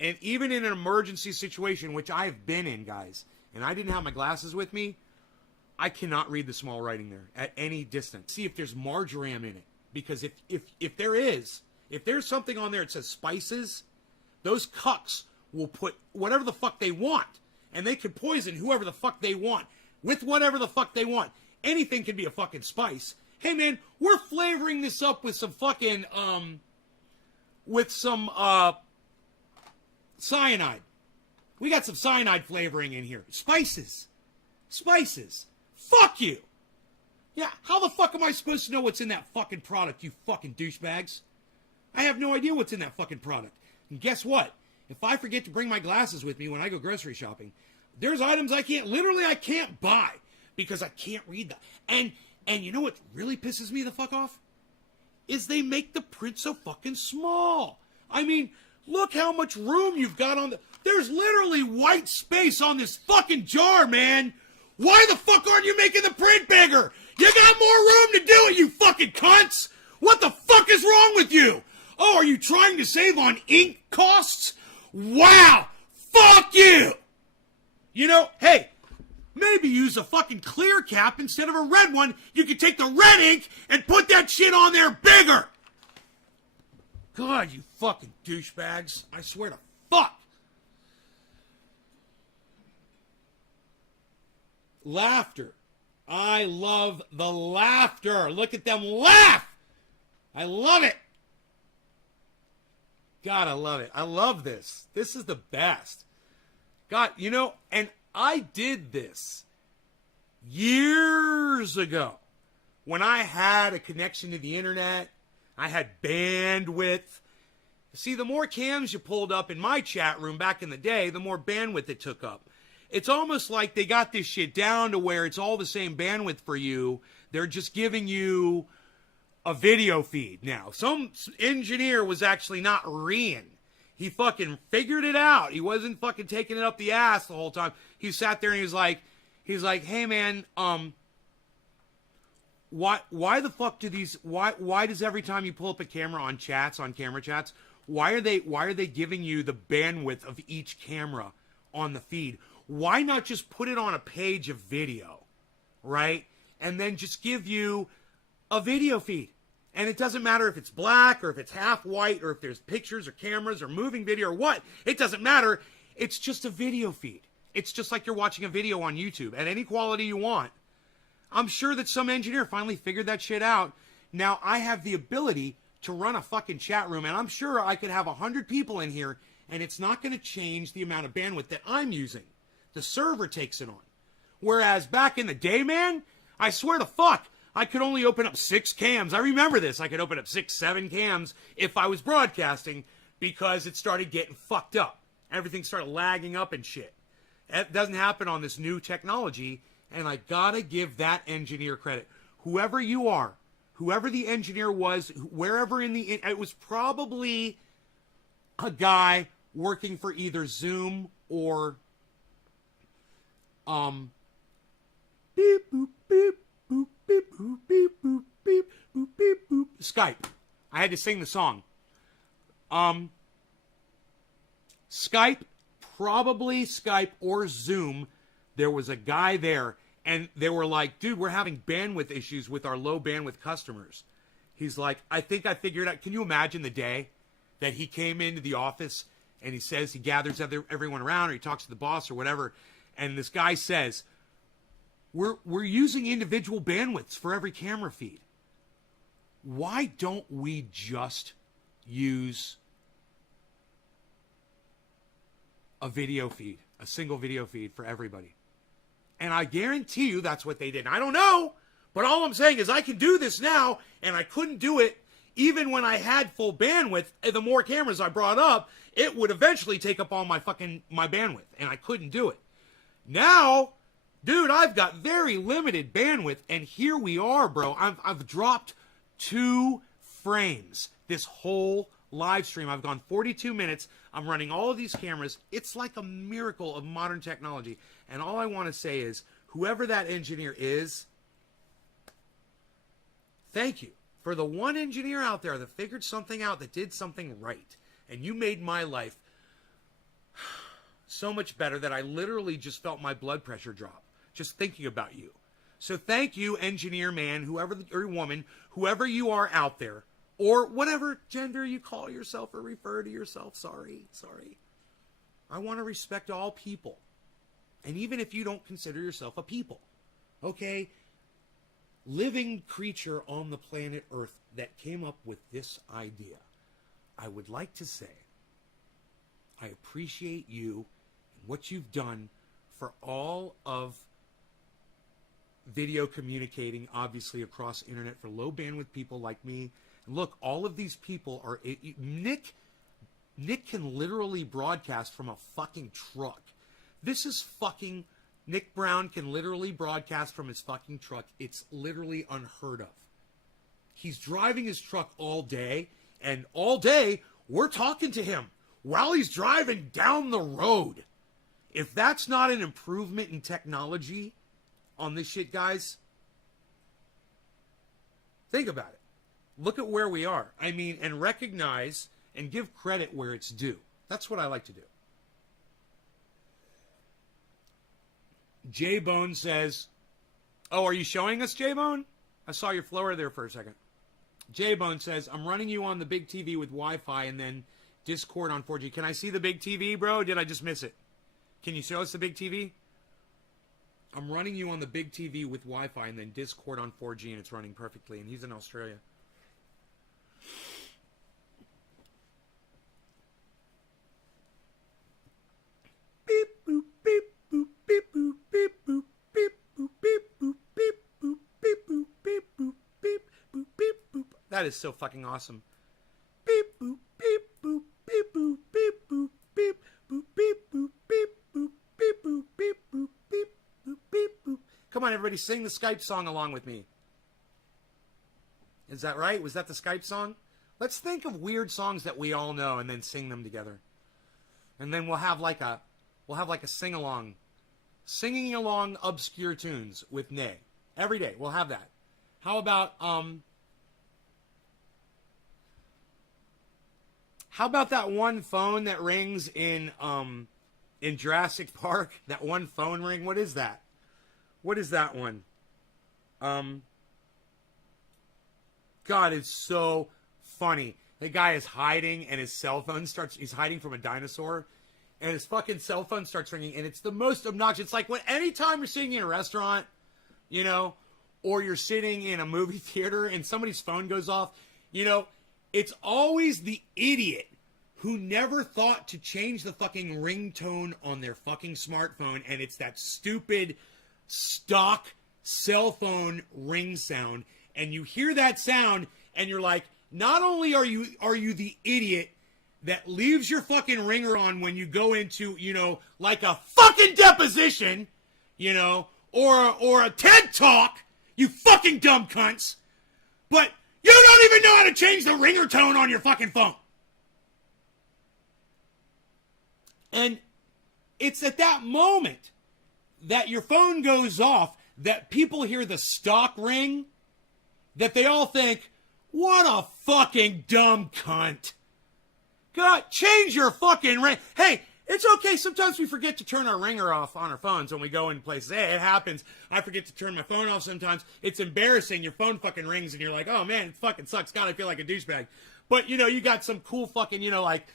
and even in an emergency situation, which I've been in, guys, and I didn't have my glasses with me, I cannot read the small writing there at any distance. See if there's marjoram in it. Because if there's something on there that says spices, those cucks will put whatever the fuck they want. And they can poison whoever the fuck they want with whatever the fuck they want. Anything can be a fucking spice. Hey, man, we're flavoring this up with some fucking, cyanide. We got some cyanide flavoring in here. Spices. Fuck you. Yeah, how the fuck am I supposed to know what's in that fucking product, you fucking douchebags? I have no idea what's in that fucking product. And guess what? If I forget to bring my glasses with me when I go grocery shopping, there's items I can't buy because I can't read them. And you know what really pisses me the fuck off? Is they make the print so fucking small. I mean, look how much room you've got on there's literally white space on this fucking jar, man. Why the fuck aren't you making the print bigger? You got more room to do it, you fucking cunts. What the fuck is wrong with you? Oh, are you trying to save on ink costs? Wow! Fuck you! You know, hey, maybe use a fucking clear cap instead of a red one. You could take the red ink and put that shit on there bigger! God, you fucking douchebags. I swear to fuck. Laughter. I love the laughter. Look at them laugh! I love it. God, I love it. I love this. This is the best. God, you know, and I did this years ago when I had a connection to the internet. I had bandwidth. See, the more cams you pulled up in my chat room back in the day, the more bandwidth it took up. It's almost like they got this shit down to where it's all the same bandwidth for you. They're just giving you a video feed now. Some engineer was actually not reeing. He fucking figured it out. He wasn't fucking taking it up the ass the whole time. He sat there and he was like, hey man, why the fuck do these, why does every time you pull up a camera on camera chats, why are they giving you the bandwidth of each camera on the feed? Why not just put it on a page of video, right? And then just give you a video feed. And it doesn't matter if it's black or if it's half white or if there's pictures or cameras or moving video or what. It doesn't matter. It's just a video feed. It's just like you're watching a video on YouTube at any quality you want. I'm sure that some engineer finally figured that shit out. Now I have the ability to run a fucking chat room, and I'm sure I could have 100 people in here, and it's not going to change the amount of bandwidth that I'm using. The server takes it on. Whereas back in the day, man, I swear to fuck, I could only open up 6 cams. I remember this. I could open up 6, 7 cams if I was broadcasting because it started getting fucked up. Everything started lagging up and shit. It doesn't happen on this new technology, and I gotta give that engineer credit. Whoever you are, whoever the engineer was, wherever it was probably a guy working for either Zoom or beep boop beep boop beep boop beep boop beep boop beep boop Skype. I had to sing the song. Skype, probably Skype or Zoom. There was a guy there, and they were like, dude, we're having bandwidth issues with our low bandwidth customers. He's like, I think I figured out. Can you imagine the day that he came into the office and he says, he gathers everyone around, or he talks to the boss or whatever, and this guy says, we're using individual bandwidths for every camera feed. Why don't we just use a video feed, a single video feed for everybody? And I guarantee you that's what they did. I don't know, but all I'm saying is I can do this now, and I couldn't do it even when I had full bandwidth. The more cameras I brought up, it would eventually take up all my bandwidth, and I couldn't do it. Now, dude, I've got very limited bandwidth, and here we are, bro. I've dropped 2 frames this whole live stream. I've gone 42 minutes. I'm running all of these cameras. It's like a miracle of modern technology. And all I want to say is, whoever that engineer is, thank you. For the one engineer out there that figured something out, that did something right. And you made my life so much better that I literally just felt my blood pressure drop just thinking about you. So thank you, engineer man, whoever, or woman, whoever you are out there, or whatever gender you call yourself or refer to yourself. Sorry. I want to respect all people. And even if you don't consider yourself a people, okay? Living creature on the planet Earth that came up with this idea, I would like to say, I appreciate you and what you've done for all of video communicating, obviously across internet, for low bandwidth people like me. And look, all of these people are... Nick can literally broadcast from a fucking truck. This is fucking... Nick Brown can literally broadcast from his fucking truck. It's literally unheard of. He's driving his truck all day, and all day, we're talking to him while he's driving down the road. If that's not an improvement in technology on this shit, guys, think about it. Look at where we are. I mean, and recognize and give credit where it's due. That's what I like to do. J-Bone says, oh, are you showing us, J-Bone? I saw your flower there for a second. J-Bone says, I'm running you on the big TV with Wi-Fi and then Discord on 4G. Can I see the big TV, bro? Did I just miss it? Can you show us the big TV? I'm running you on the big TV with Wi-Fi and then Discord on 4G, and it's running perfectly. And he's in Australia. Beep, boop, beep, boop, beep, boop, beep, boop, beep, boop, beep, boop, beep, boop, beep, boop, beep, boop, beep, boop, beep, boop. That is so fucking awesome. Beep, boop, beep, boop, beep, boop, beep, boop, beep, boop, beep, boop, beep, boop, beep, boop, beep, boop, beep, boop, beep, boop. Come on, everybody, sing the Skype song along with me. Is that right? Was that the Skype song? Let's think of weird songs that we all know and then sing them together. And then we'll have like a sing-along. Singing along obscure tunes with Nay. Every day, we'll have that. How about that one phone that rings in Jurassic Park? That one phone ring? What is that? What is that one? God, it's so funny. The guy is hiding and his cell phone he's hiding from a dinosaur, and his fucking cell phone starts ringing, and it's the most obnoxious. It's like anytime you're sitting in a restaurant, you know, or you're sitting in a movie theater and somebody's phone goes off, you know, it's always the idiot who never thought to change the fucking ringtone on their fucking smartphone, and it's that stupid stock cell phone ring sound, and you hear that sound and you're like, not only are you the idiot that leaves your fucking ringer on when you go into, like a fucking deposition, or a TED talk, you fucking dumb cunts, but you don't even know how to change the ringer tone on your fucking phone. And it's at that moment that your phone goes off that people hear the stock ring, that they all think, what a fucking dumb cunt. God, change your fucking ring. Hey, it's okay. Sometimes we forget to turn our ringer off on our phones when we go in places. Hey, it happens. I forget to turn my phone off sometimes. It's embarrassing. Your phone fucking rings and you're like, oh man, it fucking sucks. God, I feel like a douchebag. But, you got some cool fucking, you got like,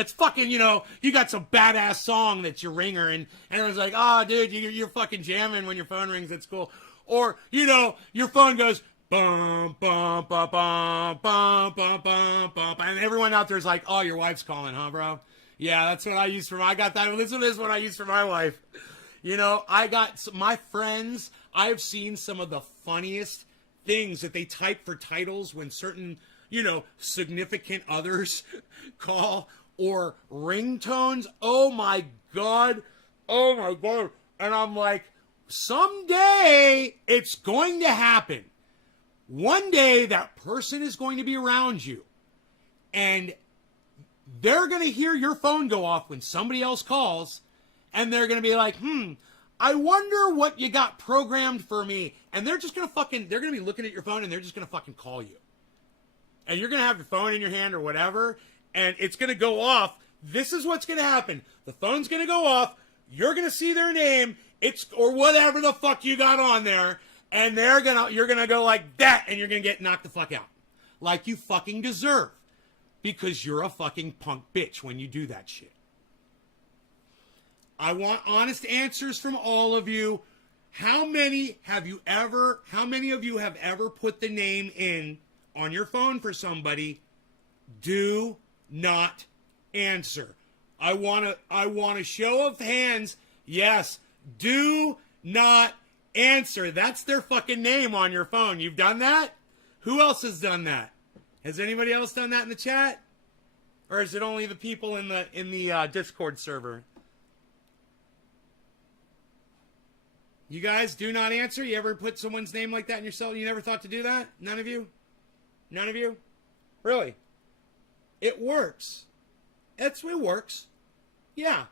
it's fucking, you got some badass song that's your ringer, and everyone's like, oh, dude, you're fucking jamming when your phone rings. That's cool. Or, your phone goes, bum, bum, bum, bum, bum, bum, bum, bum, and everyone out there's like, oh, your wife's calling, huh, bro? Yeah, that's what I use I got that. Listen to this one I use for my wife. I got my friends, I've seen some of the funniest things that they type for titles when certain, significant others call, or ringtones. Oh my God. And I'm like, someday it's going to happen. One day that person is going to be around you and they're going to hear your phone go off when somebody else calls, and they're going to be like, I wonder what you got programmed for me. And they're just going to they're going to be looking at your phone and they're just going to fucking call you. And you're going to have your phone in your hand or whatever, and it's going to go off. This is what's going to happen. The phone's going to go off. You're going to see their name, or whatever the fuck you got on there, and you're going to go like that, and you're going to get knocked the fuck out. Like you fucking deserve. Because you're a fucking punk bitch when you do that shit. I want honest answers from all of you. How many of you have ever put the name in on your phone for somebody? Do not answer. I want a show of hands. Yes, do not answer. That's their fucking name on your phone. You've done that? Who else has done that? Has anybody else done that in the chat? Or is it only the people in the Discord server? You guys do not answer? You ever put someone's name like that in your cell? You never thought to do that? None of you? None of you? Really? It works. It works. Yeah.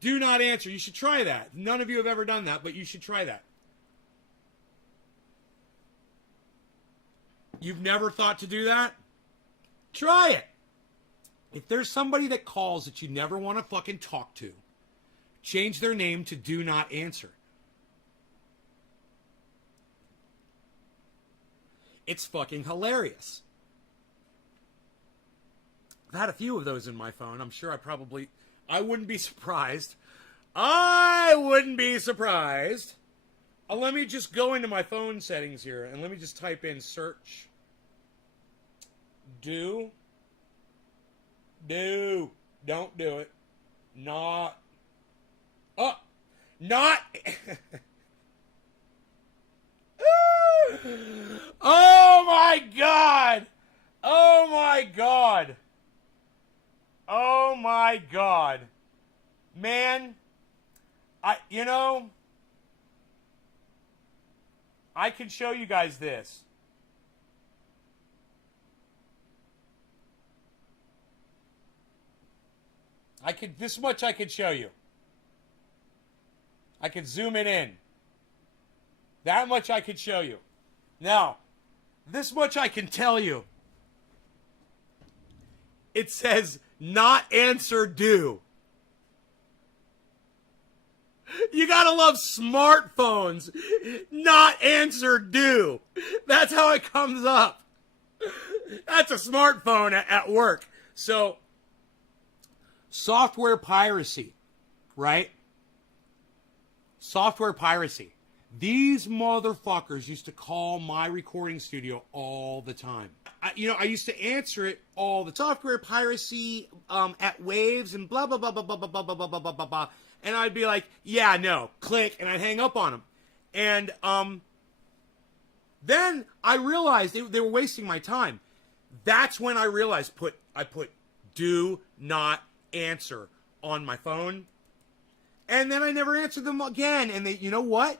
Do not answer. You should try that. None of you have ever done that, but you should try that. You've never thought to do that? Try it. If there's somebody that calls that you never want to fucking talk to, change their name to do not answer. It's fucking hilarious. I've had a few of those in my phone. I'm sure I wouldn't be surprised. I wouldn't be surprised. Let me just go into my phone settings here and let me just type in search. Don't do it. Not. Oh my God. Oh my God. Oh my God. Man, I can show you guys this. This much I could show you. I could zoom it in. That much I could show you. Now, this much I can tell you. It says, not answer do. You gotta love smartphones. Not answer do. That's how it comes up. That's a smartphone at work. So, software piracy, right? Software piracy. These motherfuckers used to call my recording studio all the time. I used to answer it all the software piracy at Waves and blah, blah, blah, blah, blah, blah, blah, blah, blah, blah, blah, blah. And I'd be like, yeah, no, click, and I'd hang up on them. And then I realized they were wasting my time. That's when I realized I put do not answer on my phone. And then I never answered them again. And you know what?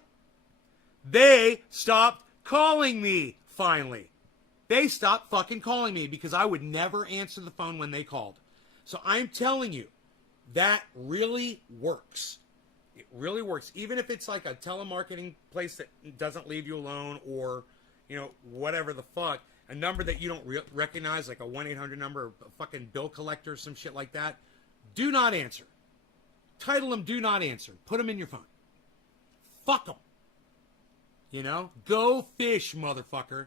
They stopped calling me, finally. They stopped fucking calling me because I would never answer the phone when they called. So I'm telling you, that really works. It really works. Even if it's like a telemarketing place that doesn't leave you alone or, whatever the fuck, a number that you don't recognize, like a 1-800 number, a fucking bill collector, some shit like that, do not answer. Title them do not answer. Put them in your phone. Fuck them. Go fish, motherfucker.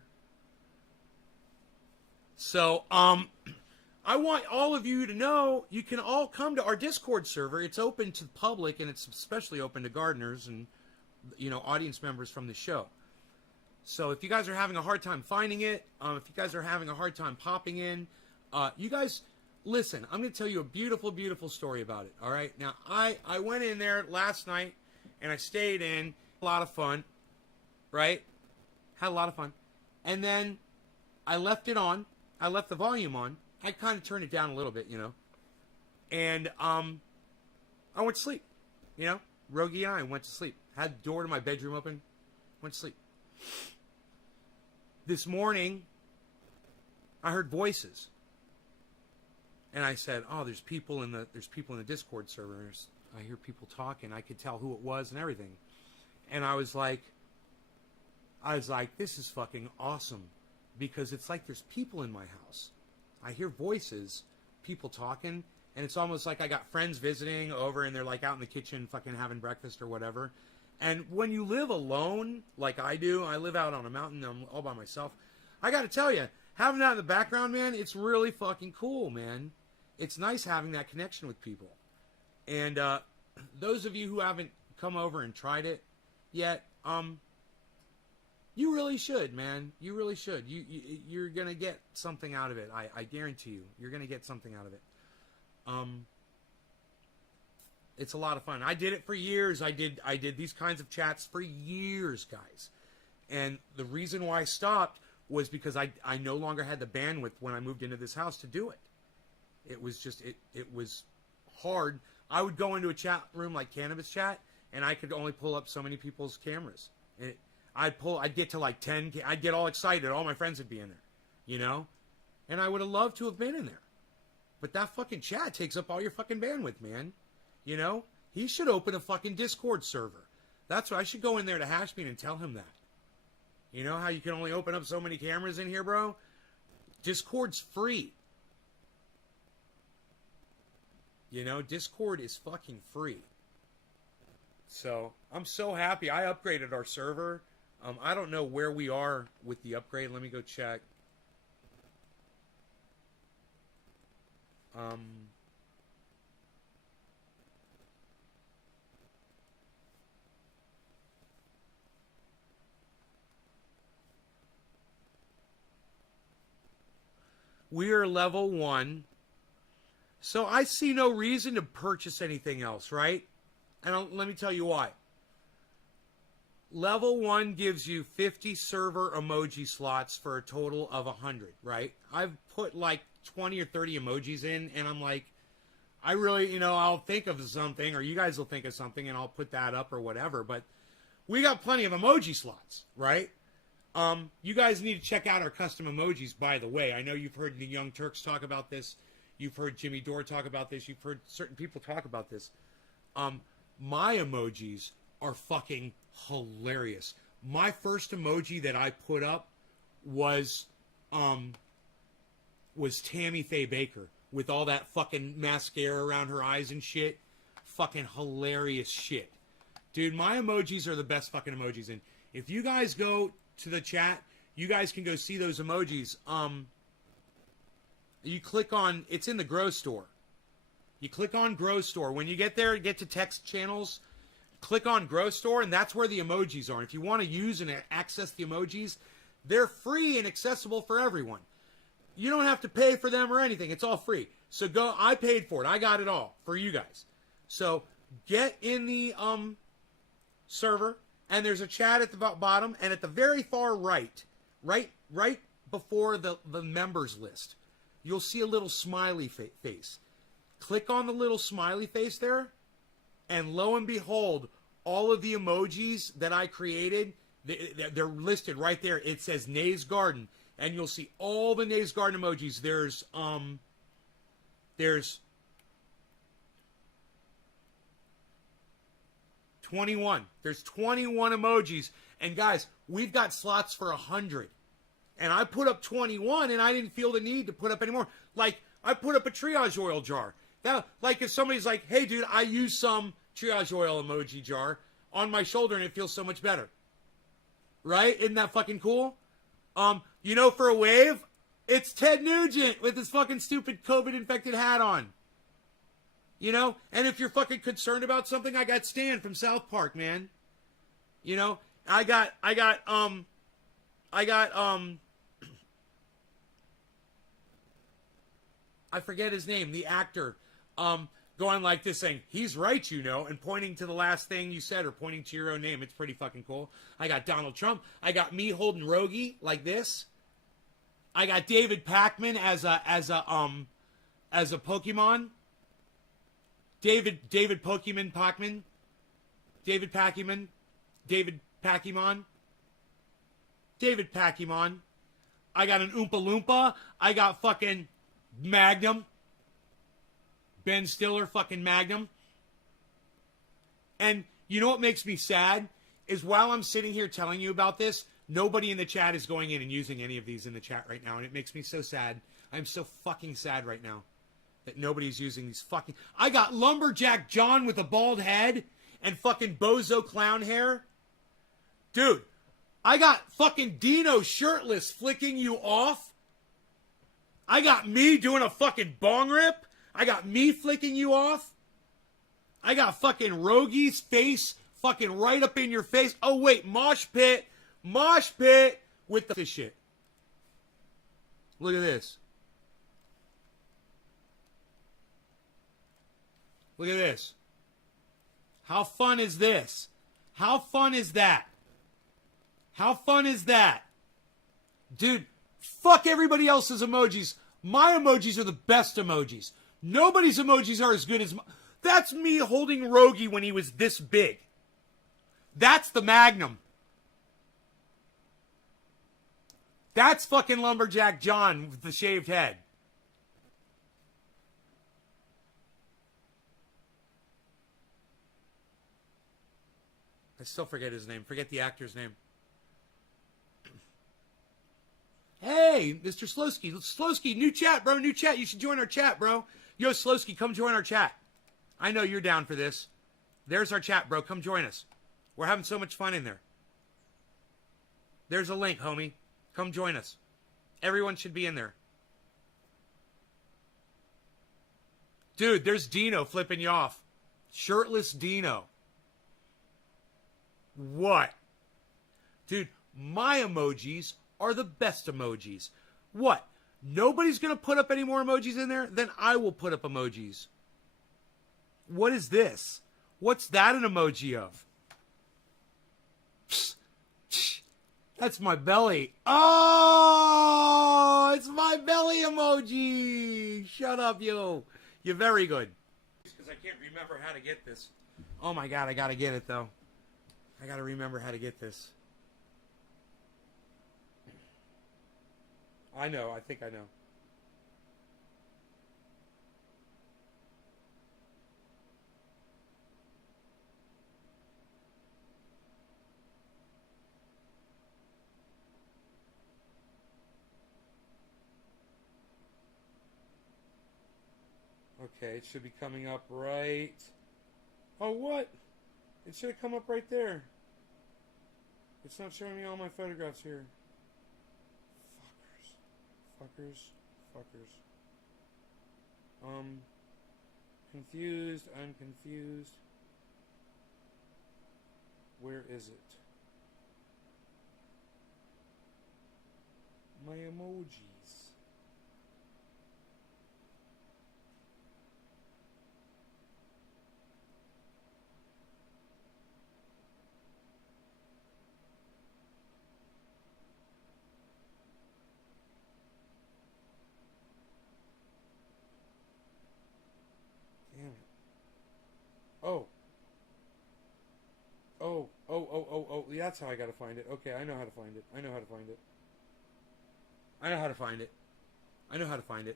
So, I want all of you to know you can all come to our Discord server. It's open to the public, and it's especially open to gardeners and, audience members from the show. So if you guys are having a hard time finding it, if you guys are having a hard time popping in, you guys, listen, I'm going to tell you a beautiful, beautiful story about it, all right? Now, I went in there last night, and I stayed in. A lot of fun, right? Had a lot of fun. And then I left it on. I left the volume on. I kind of turned it down a little bit, And I went to sleep, Rogie and I went to sleep. Had the door to my bedroom open. Went to sleep. This morning, I heard voices. And I said, oh, there's people in the Discord servers. I hear people talking. I could tell who it was and everything. And I was like, this is fucking awesome. Because it's like there's people in my house. I hear voices, people talking, and it's almost like I got friends visiting over and they're like out in the kitchen fucking having breakfast or whatever. And when you live alone, like I do, I live out on a mountain, I'm all by myself. I got to tell you, having that in the background, man, it's really fucking cool, man. It's nice having that connection with people. And those of you who haven't come over and tried it yet, you really should, man. You really should. You're going to get something out of it. I guarantee you. You're going to get something out of it. It's a lot of fun. I did it for years. I did these kinds of chats for years, guys. And the reason why I stopped was because I no longer had the bandwidth when I moved into this house to do it. It was just, it was hard. I would go into a chat room like Cannabis Chat, and I could only pull up so many people's cameras. And I'd get to like 10, I'd get all excited, all my friends would be in there, And I would have loved to have been in there. But that fucking chat takes up all your fucking bandwidth, man. He should open a fucking Discord server. That's what I should go in there to Hashbean and tell him that. You know how you can only open up so many cameras in here, bro? Discord's free. Discord is fucking free. So, I'm so happy. I upgraded our server. I don't know where we are with the upgrade. Let me go check. We are level 1. So I see no reason to purchase anything else, right? And let me tell you why. Level 1 gives you 50 server emoji slots for a total of 100, right? I've put like 20 or 30 emojis in, and I'm like, I really, I'll think of something, or you guys will think of something, and I'll put that up or whatever. But we got plenty of emoji slots, right? You guys need to check out our custom emojis, by the way. I know you've heard the Young Turks talk about this. You've heard Jimmy Dore talk about this. You've heard certain people talk about this. My emojis are fucking hilarious. My first emoji that I put up was Tammy Faye Baker with all that fucking mascara around her eyes and shit. Fucking hilarious shit. Dude, my emojis are the best fucking emojis. And if you guys go to the chat, you guys can go see those emojis. You click on, it's in the Grow Store. You click on Grow Store. When you get there, get to text channels, click on Grow Store, and that's where the emojis are. If you want to use and access the emojis, they're free and accessible for everyone. You don't have to pay for them or anything. It's all free. So go. I paid for it. I got it all for you guys. So get in the server, and there's a chat at the bottom, and at the very far right before the members list, you'll see a little smiley face. Click on the little smiley face there, and lo and behold, all of the emojis that I created, they're listed right there. It says Nays Garden, and you'll see all the Nays Garden emojis. There's 21. There's 21 emojis, and guys, we've got slots for 100. And I put up 21, and I didn't feel the need to put up any more. Like, I put up a triage oil jar. Now, like, if somebody's like, hey, dude, I use some triage oil emoji jar on my shoulder, and it feels so much better. Right? Isn't that fucking cool? For a wave, it's Ted Nugent with his fucking stupid COVID-infected hat on. And if you're fucking concerned about something, I got Stan from South Park, man. I forget his name, the actor, going like this saying, he's right, and pointing to the last thing you said or pointing to your own name. It's pretty fucking cool. I got Donald Trump. I got me holding Rogie like this. I got David Pacman as a Pokemon. David Pacman. David Pacman. I got an Oompa Loompa. I got fucking Magnum. Ben Stiller, fucking Magnum. And you know what makes me sad? Is while I'm sitting here telling you about this, nobody in the chat is going in and using any of these in the chat right now. And it makes me so sad. I'm so fucking sad right now that nobody's using these fucking... I got Lumberjack John with a bald head and fucking bozo clown hair. Dude, I got fucking Dino shirtless flicking you off. I got me doing a fucking bong rip. I got me flicking you off. I got fucking Rogie's face fucking right up in your face. Oh, wait, mosh pit with the shit. Look at this. Look at this. How fun is this? How fun is that? How fun is that? Dude, fuck everybody else's emojis. My emojis are the best emojis. Nobody's emojis are as good as... That's me holding Rogie when he was this big. That's the Magnum. That's fucking Lumberjack John with the shaved head. I still forget his name. Forget the actor's name. Hey, Mr. Slowski. Slowski, new chat, bro. New chat. You should join our chat, bro. Yo, Slowski, come join our chat. I know you're down for this. There's our chat, bro. Come join us. We're having so much fun in there. There's a link, homie. Come join us. Everyone should be in there. Dude, there's Dino flipping you off. Shirtless Dino. What? Dude, my emojis are the best emojis. What? Nobody's going to put up any more emojis in there? Then I will put up emojis. What is this? What's that an emoji of? Psst. That's my belly. Oh, it's my belly emoji. Shut up, you. You're very good. Because I can't remember how to get this. Oh my God, I got to get it though. I got to remember how to get this. I know. I think I know. Okay, it should be coming up right... Oh, what? It should have come up right there. It's not showing me all my photographs here. Fuckers. Confused. I'm confused. Where is it? My emojis. Damn it. Oh. Oh. Yeah, that's how I gotta find it. Okay, I know how to find it. I know how to find it. I know how to find it. I know how to find it.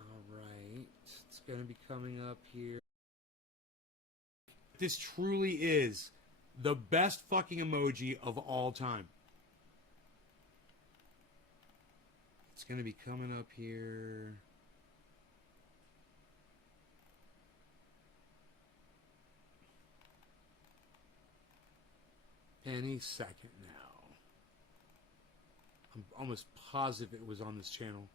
Alright. It's gonna be coming up here. This truly is the best fucking emoji of all time. It's gonna be coming up here. Any second now. I'm almost positive it was on this channel.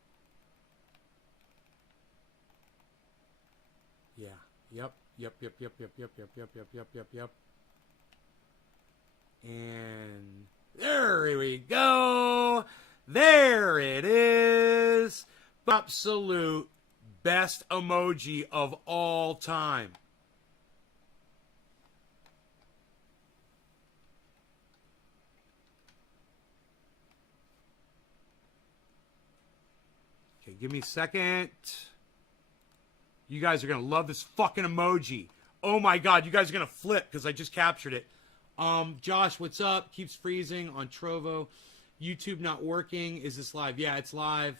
Yeah. Yep. And there we go. There it is. Absolute best emoji of all time. Okay, give me a second. You guys are going to love this fucking emoji. Oh my god, you guys are going to flip because I just captured it. Josh, what's up? Keeps freezing on Trovo. YouTube not working. Is this live? Yeah, it's live.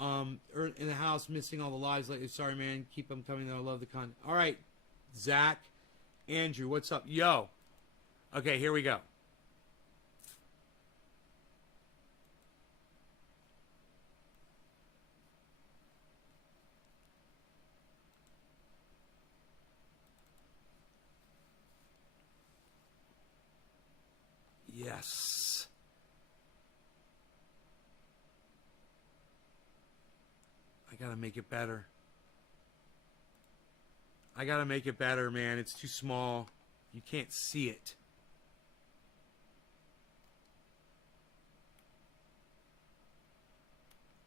In the house, missing all the lives lately. Sorry, man. Keep them coming, though. I love the content. All right, Zach. Andrew, what's up? Yo. Okay, here we go. Yes. I gotta make it better. I gotta make it better, man. It's too small. You can't see it.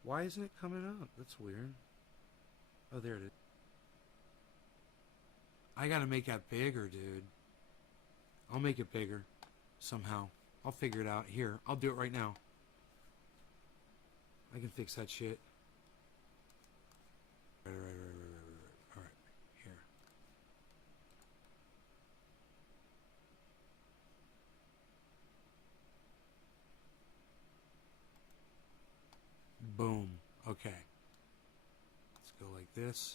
Why isn't it coming up? That's weird. Oh, there it is. I gotta make that bigger, dude. I'll make it bigger. Somehow. I'll figure it out. Here, I'll do it right now. I can fix that shit. Right. All right, here. Boom. Okay. Let's go like this.